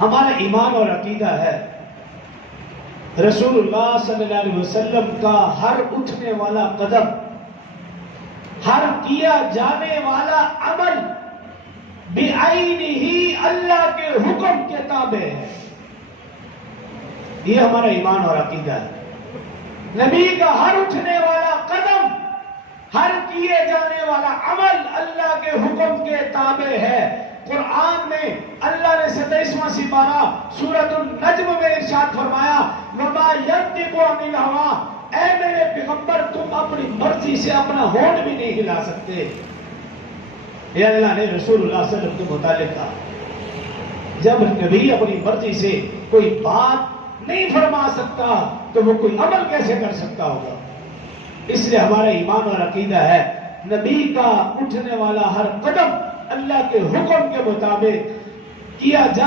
ہمارا ایمان اور عقیدہ ہے رسول اللہ صلی اللہ علیہ وسلم کا ہر اٹھنے والا قدم، ہر کیا جانے والا عمل بعینہ اللہ کے حکم کے تابع ہے۔ یہ ہمارا ایمان اور عقیدہ ہے۔ نبی کا ہر اٹھنے والا قدم، ہر کیے جانے والا عمل اللہ کے حکم کے تابع ہے۔ قرآن میں اللہ نے 27واں سپارہ سورۃ النجم میں ارشاد فرمایا وَمَا يَنطِقُ عَنِ الْهَوَىٰ، اے میرے پیغمبر تم اپنی مرضی سے اپنا ہونٹ بھی نہیں ہلا سکتے۔ یہ اللہ نے رسول اللہ صلی اللہ علیہ وسلم کے متعلق کہا۔ جب نبی اپنی مرضی سے کوئی بات نہیں فرما سکتا تو وہ کوئی عمل کیسے کر سکتا ہوگا؟ اس لیے ہمارا ایمان اور عقیدہ ہے نبی کا اٹھنے والا ہر قدم اللہ کے حکم کے مطابق کیا جائے۔